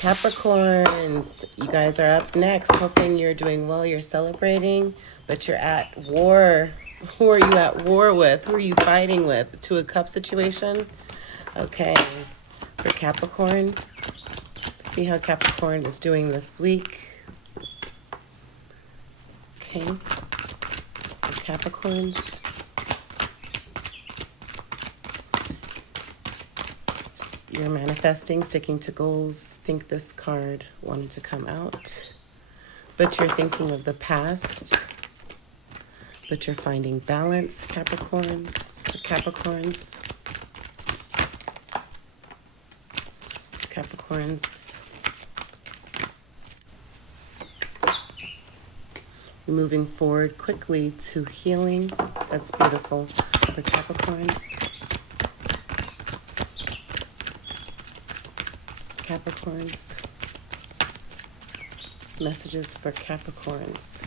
Capricorns, you guys are up next. Hoping you're doing well, you're celebrating, but you're at war. Who are you at war with? Who are you fighting with? Two of Cups situation? Okay, for Capricorn, see how Capricorn is doing this week. Okay, for Capricorns. You're manifesting, sticking to goals. Think this card wanted to come out. But you're thinking of the past. But you're finding balance, Capricorns. For Capricorns. Capricorns. You're moving forward quickly to healing. That's beautiful. For Capricorns. Capricorns. Messages for Capricorns.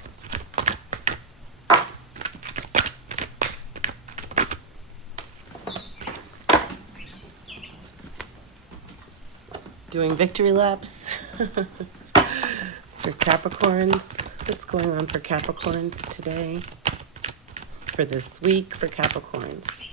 Doing victory laps for Capricorns. What's going on for Capricorns today? For this week for Capricorns.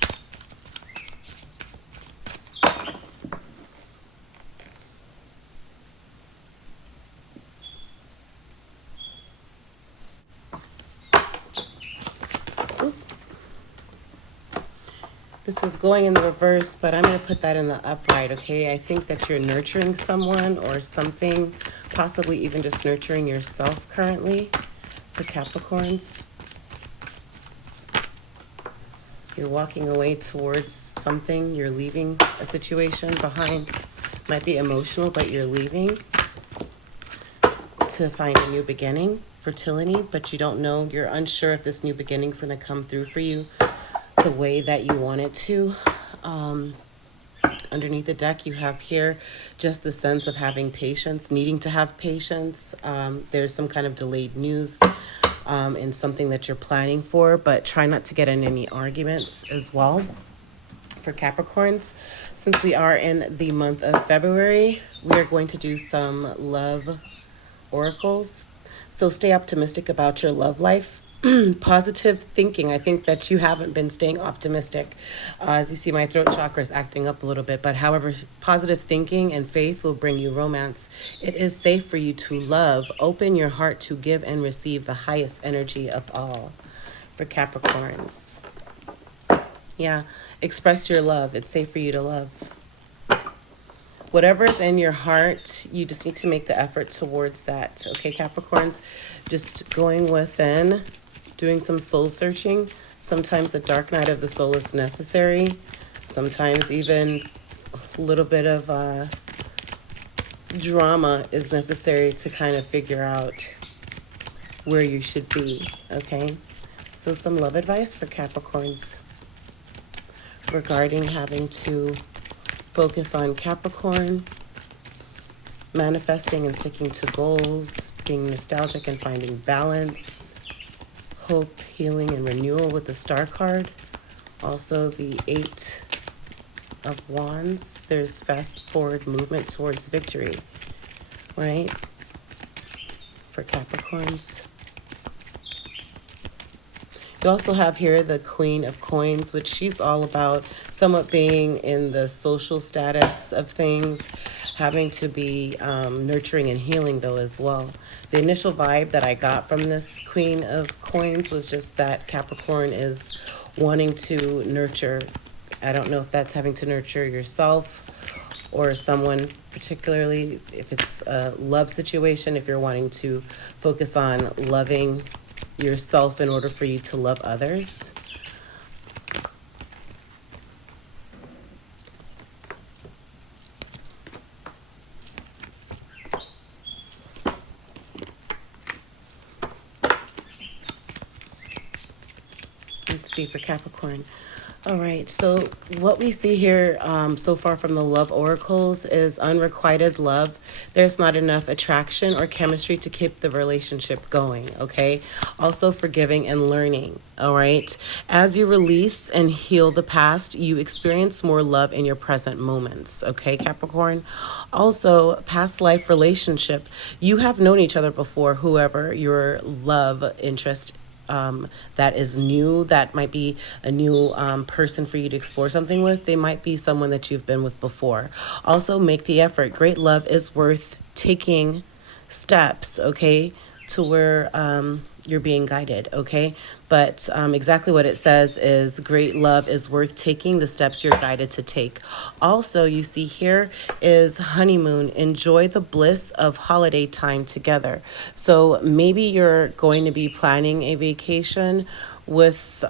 This was going in the reverse, but I'm going to put that in the upright, okay? I think that you're nurturing someone or something, possibly even just nurturing yourself currently for Capricorns. You're walking away towards something. You're leaving a situation behind. Might be emotional, but you're leaving to find a new beginning. Fertility, but you don't know. You're unsure if this new beginning is going to come through for you the way that you want it to. Underneath the deck, you have here just the sense of having patience, needing to have patience. There's some kind of delayed news in something that you're planning for, but try not to get in any arguments as well. For Capricorns, since we are in the month of February, we are going to do some love oracles. So stay optimistic about your love life. Positive thinking. I think that you haven't been staying optimistic. As you see, my throat chakra is acting up a little bit. But however, positive thinking and faith will bring you romance. It is safe for you to love. Open your heart to give and receive the highest energy of all. For Capricorns. Yeah, express your love. It's safe for you to love. Whatever's in your heart, you just need to make the effort towards that. Okay, Capricorns? Just going within. Doing some soul searching. Sometimes the dark night of the soul is necessary. Sometimes even a little bit of drama is necessary to kind of figure out where you should be, okay? So some love advice for Capricorns regarding having to focus on Capricorn, manifesting and sticking to goals, being nostalgic and finding balance, hope, healing, and renewal with the Star card. Also, the 8 of Wands. There's fast forward movement towards victory, right? For Capricorns. You also have here the Queen of Coins, which she's all about somewhat being in the social status of things, having to be nurturing and healing though as well. The initial vibe that I got from this Queen of Coins was just that Capricorn is wanting to nurture. I don't know if that's having to nurture yourself or someone, particularly if it's a love situation, if you're wanting to focus on loving yourself in order for you to love others. Let's Let's see for Capricorn. All right, so what we see here so far from the love oracles is unrequited love. There's not enough attraction or chemistry to keep the relationship going, okay? Also forgiving and learning, all right? As you release and heal the past, you experience more love in your present moments, okay, Capricorn? Also, past life relationship. You have known each other before, whoever your love interest that is new, that might be a new person for you to explore something with. They might be someone that you've been with before. Also, make the effort. Great love is worth taking steps, okay, to where you're being guided, okay? But exactly what it says is great love is worth taking the steps you're guided to take. Also, you see here is honeymoon. Enjoy the bliss of holiday time together. So maybe you're going to be planning a vacation with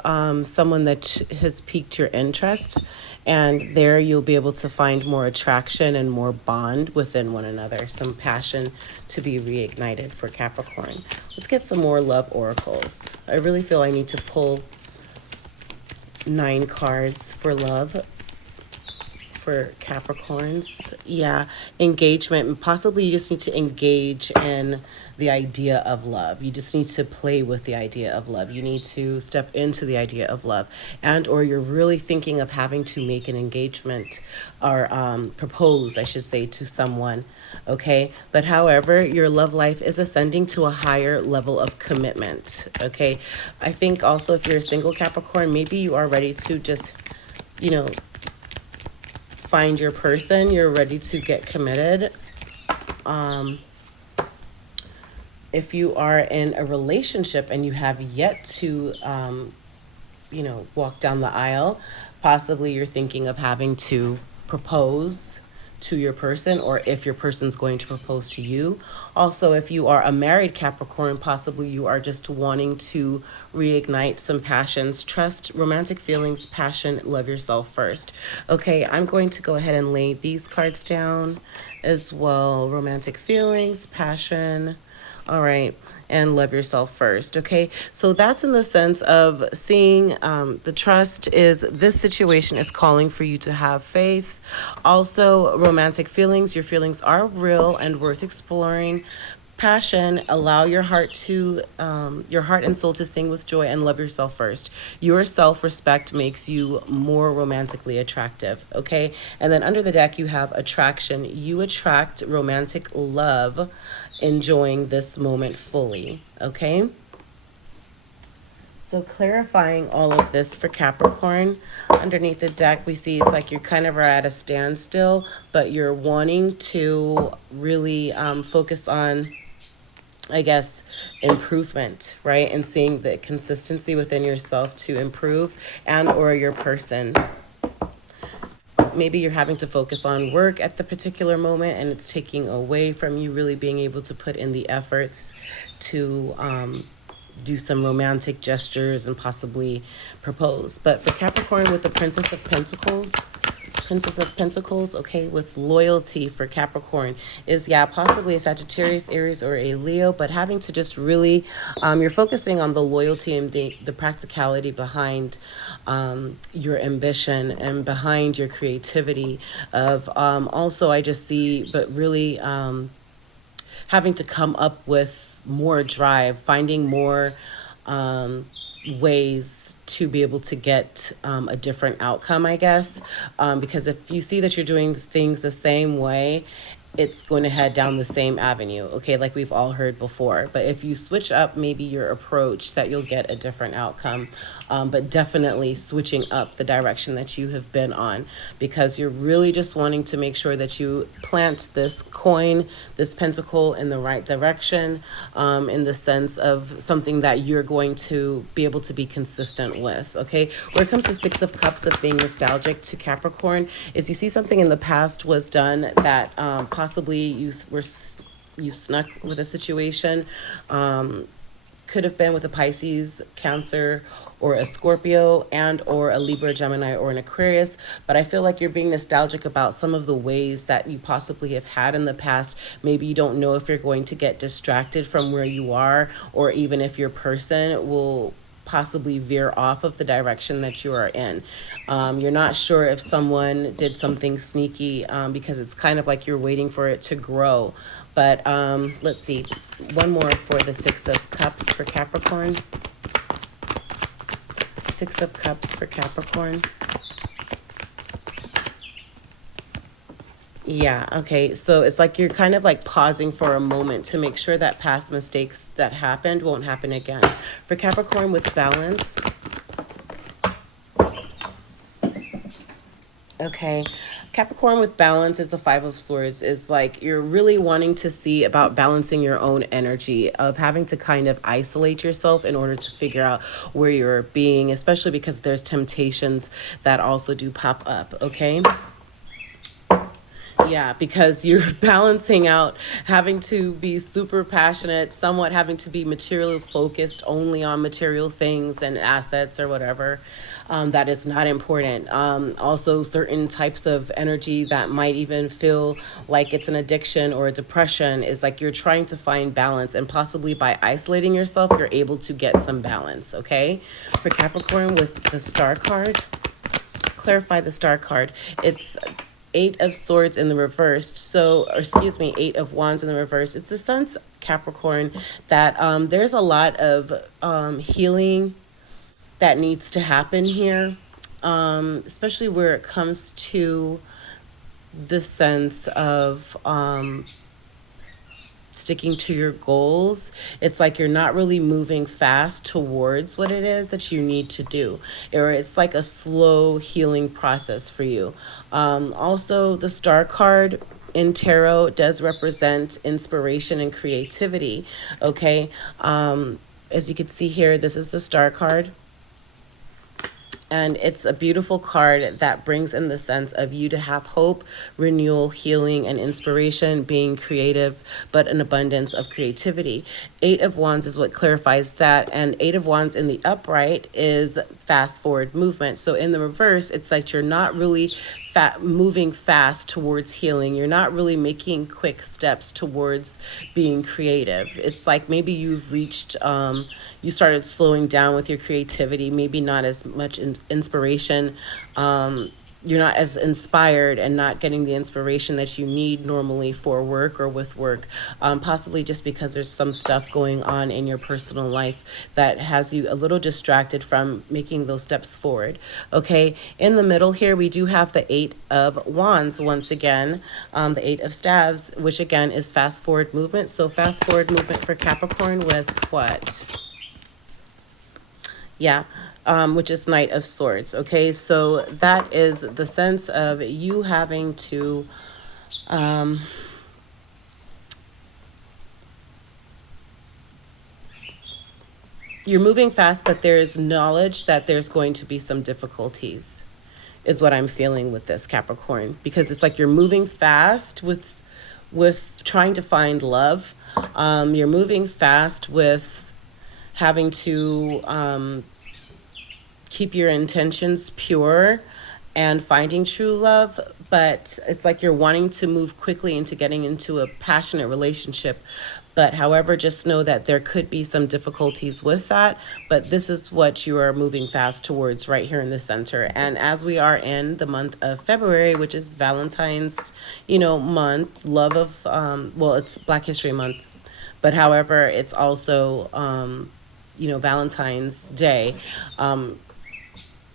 someone that has piqued your interest, and there you'll be able to find more attraction and more bond within one another, some passion to be reignited for Capricorn. Let's get some more love oracles. I really feel I need to pull 9 cards for love for Capricorns. Yeah, engagement. Possibly you just need to engage in the idea of love. You just need to play with the idea of love. You need to step into the idea of love. And or you're really thinking of having to make an engagement or propose, I should say, to someone. Okay, but however, your love life is ascending to a higher level of commitment. Okay, I think also if you're a single Capricorn, maybe you are ready to just, you know, find your person. You're ready to get committed. If you are in a relationship and you have yet to walk down the aisle, possibly you're thinking of having to propose to your person, or if your person's going to propose to you. Also, if you are a married Capricorn, possibly you are just wanting to reignite some passions, trust, romantic feelings, passion, love yourself first. Okay, I'm going to go ahead and lay these cards down as well. Romantic feelings, passion, all right, and love yourself first. Okay, so that's in the sense of seeing the trust is this situation is calling for you to have faith. Also, romantic feelings, your feelings are real and worth exploring. Passion, allow your heart and soul to sing with joy, and love yourself first. Your self-respect makes you more romantically attractive, okay? And then under the deck, you have attraction. You attract romantic love, enjoying this moment fully, okay? So clarifying all of this for Capricorn, underneath the deck, we see it's like you kind of are at a standstill, but you're wanting to really focus on, I guess, improvement, right? And seeing the consistency within yourself to improve, and or your person. Maybe you're having to focus on work at the particular moment, and it's taking away from you really being able to put in the efforts to do some romantic gestures and possibly propose. But for Capricorn with the Princess of Pentacles, okay, with loyalty for Capricorn is, yeah, possibly a Sagittarius, Aries, or a Leo, but having to just really, you're focusing on the loyalty and the practicality behind your ambition and behind your creativity of, also I just see, but really having to come up with more drive, finding more ways to be able to get a different outcome, I guess. Because if you see that you're doing things the same way, it's going to head down the same avenue, okay, like we've all heard before. But if you switch up maybe your approach, that you'll get a different outcome. But definitely switching up the direction that you have been on, because you're really just wanting to make sure that you plant this coin, this pentacle, in the right direction, in the sense of something that you're going to be able to be consistent with, okay? Where it comes to Six of Cups of being nostalgic to Capricorn is you see something in the past was done that possibly you snuck with a situation. Could have been with a Pisces, Cancer, or a Scorpio, and or a Libra, Gemini, or an Aquarius. But I feel like you're being nostalgic about some of the ways that you possibly have had in the past. Maybe you don't know if you're going to get distracted from where you are, or even if your person will possibly veer off of the direction that you are in. You're not sure if someone did something sneaky, because it's kind of like you're waiting for it to grow. But let's see, one more for the Six of Cups for Capricorn. Six of Cups for Capricorn. Yeah, okay. So it's like you're kind of like pausing for a moment to make sure that past mistakes that happened won't happen again. For Capricorn with balance. Okay. Capricorn with balance is the Five of Swords. Is like you're really wanting to see about balancing your own energy, of having to kind of isolate yourself in order to figure out where you're being, especially because there's temptations that also do pop up, okay? Yeah, because you're balancing out having to be super passionate, somewhat having to be material focused only on material things and assets or whatever. That is not important. Also, certain types of energy that might even feel like it's an addiction or a depression is like you're trying to find balance, and possibly by isolating yourself, you're able to get some balance, okay? For Capricorn with the Star card, clarify the Star card. It's Eight of Swords in the reverse. So, or excuse me, Eight of Wands in the reverse. It's a sense, Capricorn, that there's a lot of healing that needs to happen here, especially where it comes to the sense of sticking to your goals. It's like you're not really moving fast towards what it is that you need to do, or it's like a slow healing process for you. Also, the Star card in tarot does represent inspiration and creativity, okay? As you can see here, this is the Star card. And it's a beautiful card that brings in the sense of you to have hope, renewal, healing, and inspiration, being creative, but an abundance of creativity. Eight of Wands is what clarifies that. And Eight of Wands in the upright is fast forward movement. So in the reverse, it's like you're not really moving fast towards healing. You're not really making quick steps towards being creative. It's like maybe you've reached, you started slowing down with your creativity, maybe not as much inspiration. You're not as inspired and not getting the inspiration that you need normally for work or with work, possibly just because there's some stuff going on in your personal life that has you a little distracted from making those steps forward. Okay, in the middle here, we do have the Eight of Wands once again, the Eight of Staves, which again is fast forward movement. So fast forward movement for Capricorn with what? Yeah, which is Knight of Swords. Okay, so that is the sense of you having to you're moving fast, but there's knowledge that there's going to be some difficulties, is what I'm feeling with this, Capricorn, because it's like you're moving fast with trying to find love. You're moving fast with having to keep your intentions pure and finding true love, but it's like you're wanting to move quickly into getting into a passionate relationship. But however, just know that there could be some difficulties with that, but this is what you are moving fast towards right here in the center. And as we are in the month of February, which is Valentine's, month, love of, well, it's Black History Month, but however, it's also, Valentine's Day,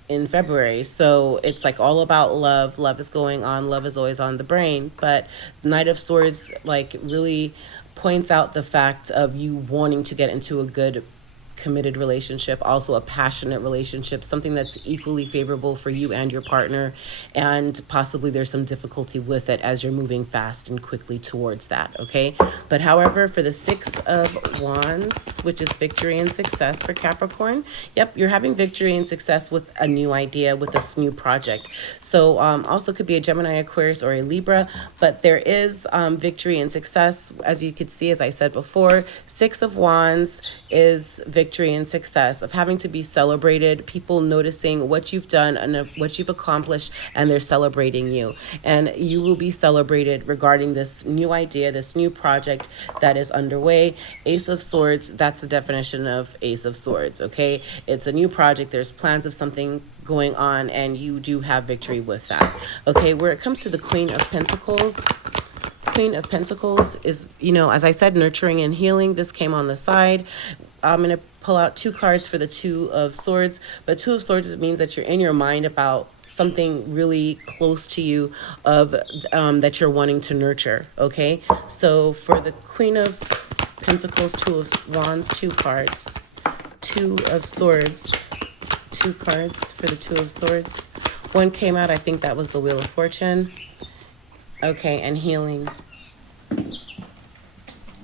in February. So it's like all about love. Love is going on. Love is always on the brain. But Knight of Swords like really points out the fact of you wanting to get into a good committed relationship, also a passionate relationship, something that's equally favorable for you and your partner, and possibly there's some difficulty with it as you're moving fast and quickly towards that, okay? But however, for the Six of Wands, which is victory and success for Capricorn, yep, you're having victory and success with a new idea, with this new project. So also could be a Gemini, Aquarius, or a Libra, but there is victory and success. As you could see, as I said before, Six of Wands is victory victory and success, of having to be celebrated, people noticing what you've done and what you've accomplished, and they're celebrating you. And you will be celebrated regarding this new idea, this new project that is underway. Ace of Swords, that's the definition of Ace of Swords, okay? It's a new project. There's plans of something going on, and you do have victory with that. Okay, where it comes to the Queen of Pentacles, Queen of Pentacles is, you know, as I said, nurturing and healing. This came on the side. I'm going to pull out 2 cards for the Two of Swords. But Two of Swords means that you're in your mind about something really close to you of that you're wanting to nurture. Okay, so for the Queen of Pentacles, Two of Wands, 2 cards. Two of Swords, 2 cards for the Two of Swords. One came out, I think that was the Wheel of Fortune. Okay, and healing.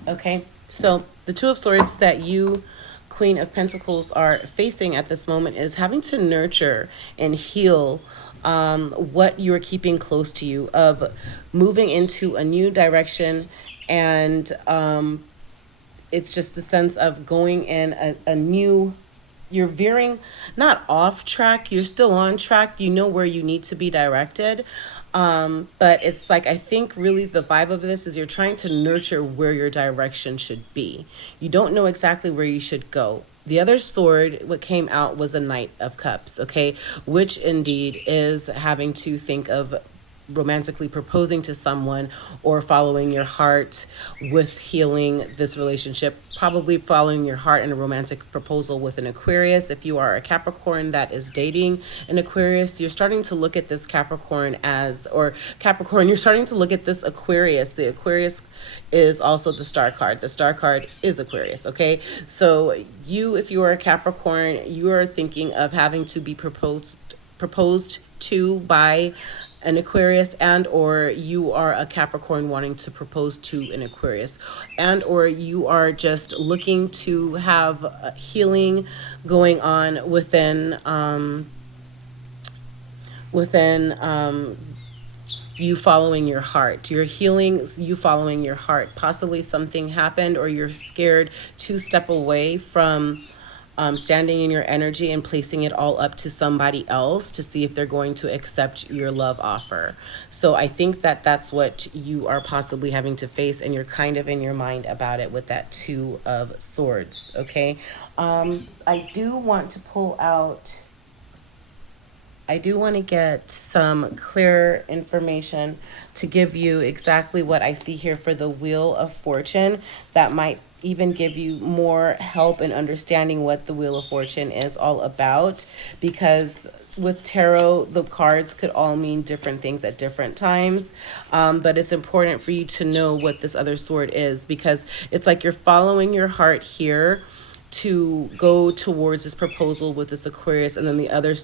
Okay, so the Two of Swords that you, Queen of Pentacles, are facing at this moment is having to nurture and heal what you're keeping close to you, of moving into a new direction. And it's just the sense of going in a new, you're veering, not off track, you're still on track, you know where you need to be directed. But it's like, I think really the vibe of this is you're trying to nurture where your direction should be. You don't know exactly where you should go. The other sword, what came out was the Knight of Cups, okay, which indeed is having to think of romantically proposing to someone or following your heart with healing this relationship, probably following your heart in a romantic proposal with an Aquarius. If you are a Capricorn that is dating an Aquarius, you're starting to look at this Capricorn as, or Capricorn, you're starting to look at this Aquarius. The Aquarius is also the Star card. The Star card is Aquarius, okay? So you, if you are a Capricorn, you are thinking of having to be proposed to by an Aquarius, and or you are a Capricorn wanting to propose to an Aquarius, and or you are just looking to have a healing going on within you following your heart. You're healing you following your heart. Possibly something happened, or you're scared to step away from standing in your energy and placing it all up to somebody else to see if they're going to accept your love offer. So I think that that's what you are possibly having to face, and you're kind of in your mind about it with that Two of Swords, okay? I do want to get some clear information to give you exactly what I see here for the Wheel of Fortune that might even give you more help in understanding what the Wheel of Fortune is all about, because with tarot, the cards could all mean different things at different times. But it's important for you to know what this other sword is, because it's like you're following your heart here to go towards this proposal with this Aquarius, and then the other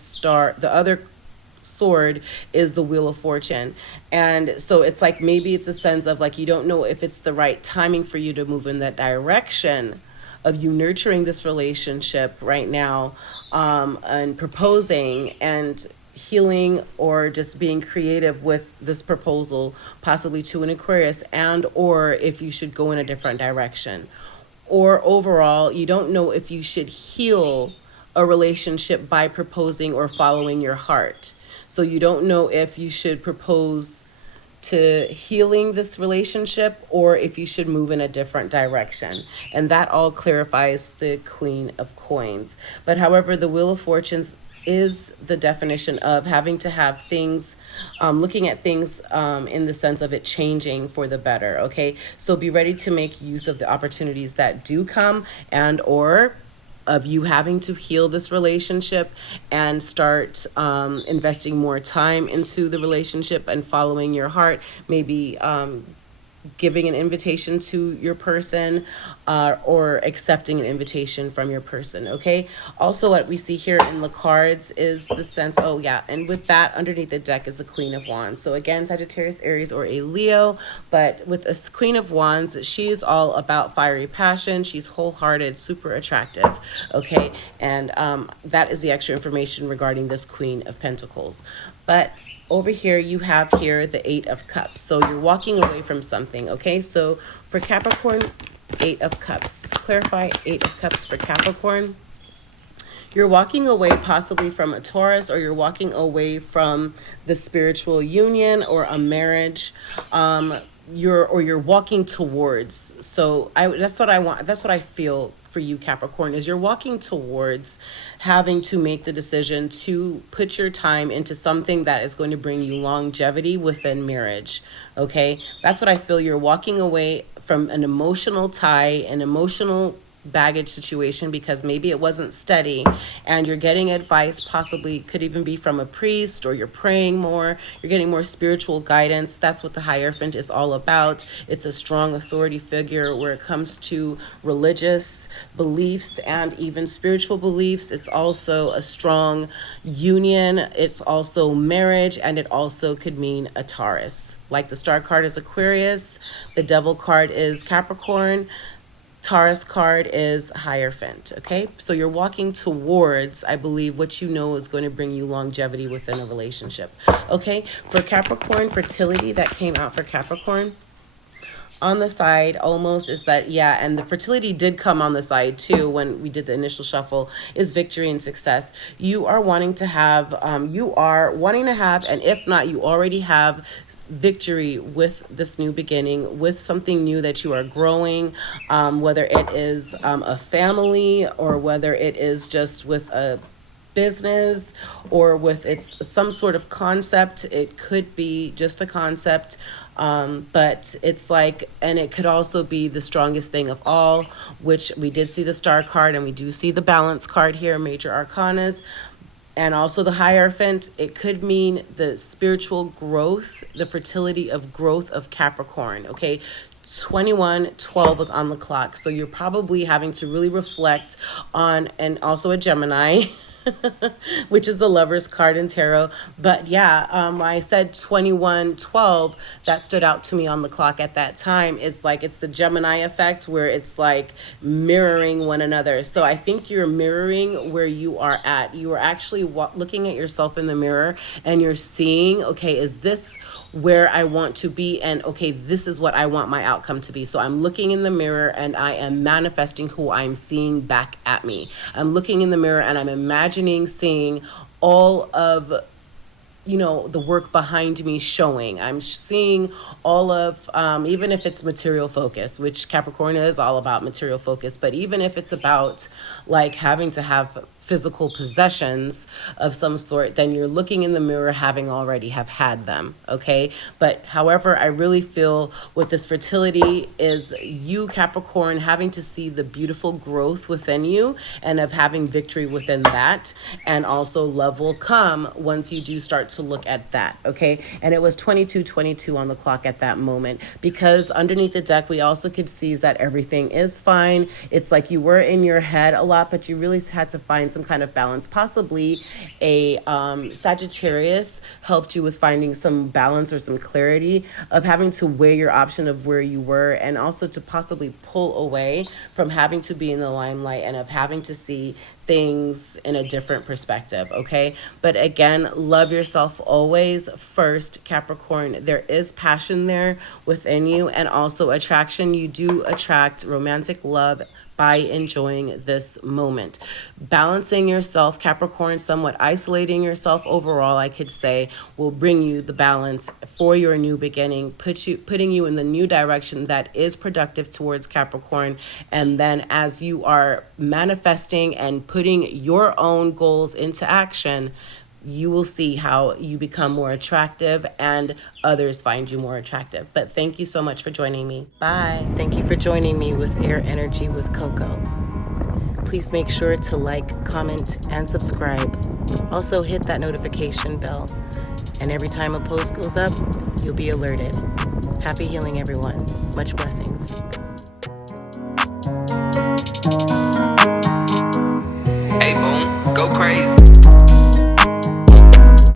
sword is the Wheel of Fortune. And so it's like, maybe it's a sense of like, you don't know if it's the right timing for you to move in that direction of you nurturing this relationship right now, and proposing and healing, or just being creative with this proposal, possibly to an Aquarius, and or if you should go in a different direction. Or overall, you don't know if you should heal a relationship by proposing or following your heart. So you don't know if you should propose to healing this relationship, or if you should move in a different direction. And that all clarifies the Queen of Coins. But however, the Wheel of Fortunes is the definition of having to have things, looking at things in the sense of it changing for the better, okay? So be ready to make use of the opportunities that do come, and or of you having to heal this relationship and start investing more time into the relationship and following your heart, maybe giving an invitation to your person, or accepting an invitation from your person, okay? Also, what we see here in the cards is the sense, oh yeah, and with that, underneath the deck is the Queen of Wands. So again, Sagittarius, Aries, or a Leo, but with a Queen of Wands, she's all about fiery passion. She's wholehearted, super attractive, okay? And that is the extra information regarding this Queen of Pentacles. But over here, you have here the Eight of Cups. So you're walking away from something, okay? So for Capricorn, Eight of Cups. Clarify Eight of Cups for Capricorn. You're walking away possibly from a Taurus, or you're walking away from the spiritual union or a marriage. You're walking towards. So that's what I want. That's what I feel for you, Capricorn, is you're walking towards having to make the decision to put your time into something that is going to bring you longevity within marriage. Okay, that's what I feel. You're walking away from an emotional tie, an emotional baggage situation, because maybe it wasn't steady, and you're getting advice, possibly could even be from a priest, or you're praying more, you're getting more spiritual guidance. That's what the Hierophant is all about. It's a strong authority figure where it comes to religious beliefs and even spiritual beliefs. It's also a strong union, it's also marriage, and it also could mean a Taurus. Like the Star card is Aquarius, the Devil card is Capricorn, Taurus card is Hierophant. Okay, so you're walking towards, I believe, what you know is going to bring you longevity within a relationship. Okay, for Capricorn, fertility that came out for Capricorn on the side almost is that, yeah, and the fertility did come on the side too when we did the initial shuffle, is victory and success. You are wanting to have, and if not, you already have victory with this new beginning, with something new that you are growing, whether it is a family, or whether it is just with a business, or with it's some sort of concept. It could be just a concept, but it's like, and it could also be the strongest thing of all, which we did see the Star card, and we do see the Balance card here, major arcanas, and also the Hierophant. It could mean the spiritual growth, the fertility of growth of Capricorn. Okay, 21:12 was on the clock, so you're probably having to really reflect on, and also a Gemini, which is the Lover's card in tarot. But yeah, I said 21:12, that stood out to me on the clock at that time. It's like, it's the Gemini effect, where it's like mirroring one another. So I think you're mirroring where you are at. You are actually looking at yourself in the mirror, and you're seeing, okay, is this where I want to be? And okay, this is what I want my outcome to be. So I'm looking in the mirror, and I am manifesting who I'm seeing back at me. I'm looking in the mirror, and I'm imagining seeing all of, the work behind me showing. I'm seeing all of, even if it's material focus, which Capricorn is all about material focus, but even if it's about like having to have physical possessions of some sort, then you're looking in the mirror having already have had them. Okay, but however, I really feel with this fertility is you, Capricorn, having to see the beautiful growth within you, and of having victory within that, and also love will come once you do start to look at that. Okay, and it was 22:22 on the clock at that moment, because underneath the deck we also could see that everything is fine. It's like you were in your head a lot, but you really had to find some kind of balance. Possibly a Sagittarius helped you with finding some balance or some clarity, of having to weigh your option of where you were, and also to possibly pull away from having to be in the limelight, and of having to see things in a different perspective. Okay, but again, love yourself always first, Capricorn. There is passion there within you, and also attraction. You do attract romantic love by enjoying this moment. Balancing yourself, Capricorn, somewhat isolating yourself overall, I could say, will bring you the balance for your new beginning, putting you in the new direction that is productive towards Capricorn. And then as you are manifesting and putting your own goals into action, you will see how you become more attractive, and others find you more attractive. But thank you so much for joining me. Bye. Thank you for joining me with Air Energy with Coco. Please make sure to like, comment, and subscribe. Also hit that notification bell, and every time a post goes up, you'll be alerted. Happy healing, everyone. Much blessings. Hey, boom, go crazy.